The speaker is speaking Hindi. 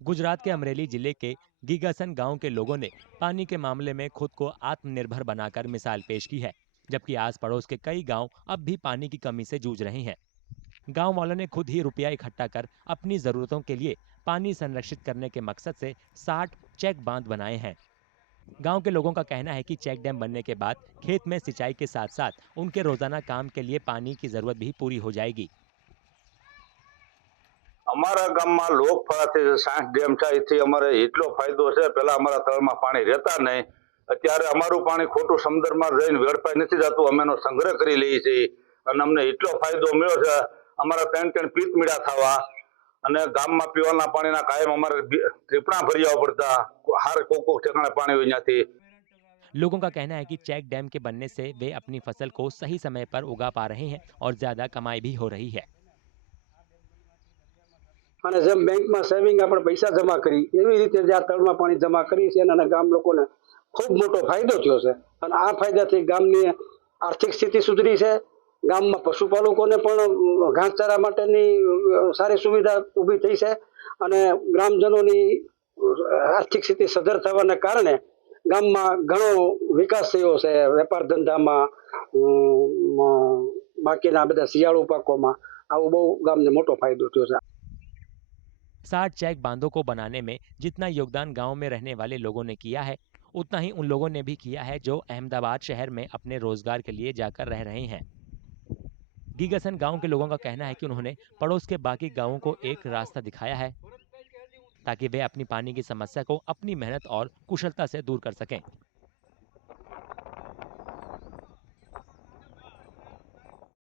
गुजरात के अमरेली जिले के गीगासन गांव के लोगों ने पानी के मामले में खुद को आत्मनिर्भर बनाकर मिसाल पेश की है, जबकि आस पड़ोस के कई गांव अब भी पानी की कमी से जूझ रहे हैं। गांव वालों ने खुद ही रुपया इकट्ठा कर अपनी जरूरतों के लिए पानी संरक्षित करने के मकसद से 60 चेक बांध बनाए हैं। गांव के लोगों का कहना है कि चेक डैम बनने के बाद खेत में सिंचाई के साथ साथ उनके रोजाना काम के लिए पानी की जरूरत भी पूरी हो जाएगी। અમારા ગામમાં લોકફળાથી સાંસ ડેમ છે એથી અમારે એટલો ફાયદો છે। પહેલા અમારા તળમાં પાણી રહેતા નહીં, અત્યારે અમારું પાણી ખોટું સમુદ્રમાં જઈને વેડફાઈ નથી જતું, અમે એનો સંગ્રહ કરી લઈએ છીએ અને અમને એટલો ફાયદો મળ્યો છે। અમારા 3 પીત મીડા થવા અને ગામમાં પીવાના પાણીના કાયમ અમારે ટીપણા ભરી આવવા પડતા, હાર કોકો ઠેકાણે પાણી હોય ત્યાંથી। लोगों का कहना है कि चेक डैम के बनने से वे अपनी फसल को सही समय पर उगा पा रहे हैं और ज्यादा कमाई भी हो रही है। અને જેમ બેંકમાં સેવિંગ આપણે પૈસા જમા કરી એવી રીતે જે આ તળમાં પાણી જમા કરી છે અને ગામ લોકોને ખૂબ મોટો ફાયદો થયો છે અને આ ફાયદાથી ગામની આર્થિક સ્થિતિ સુધરી છે। ગામમાં પશુપાલકોને પણ ઘાસચારા માટેની સારી સુવિધા ઊભી થઈ છે અને ગ્રામજનોની આર્થિક સ્થિતિ સધર થવાના કારણે ગામમાં ઘણો વિકાસ થયો છે। વેપાર ધંધામાં, બાકીના બધા શિયાળુ પાકોમાં આવો બહુ ગામને મોટો ફાયદો થયો છે। 60 चेक बांधों को बनाने में जितना योगदान गांव में रहने वाले लोगों ने किया है, उतना ही उन लोगों ने भी किया है जो अहमदाबाद शहर में अपने रोजगार के लिए जाकर रह रहे हैं। गीगासन गांव के लोगों का कहना है कि उन्होंने पड़ोस के बाकी गांवों को एक रास्ता दिखाया है ताकि वे अपनी पानी की समस्या को अपनी मेहनत और कुशलता से दूर कर सकें।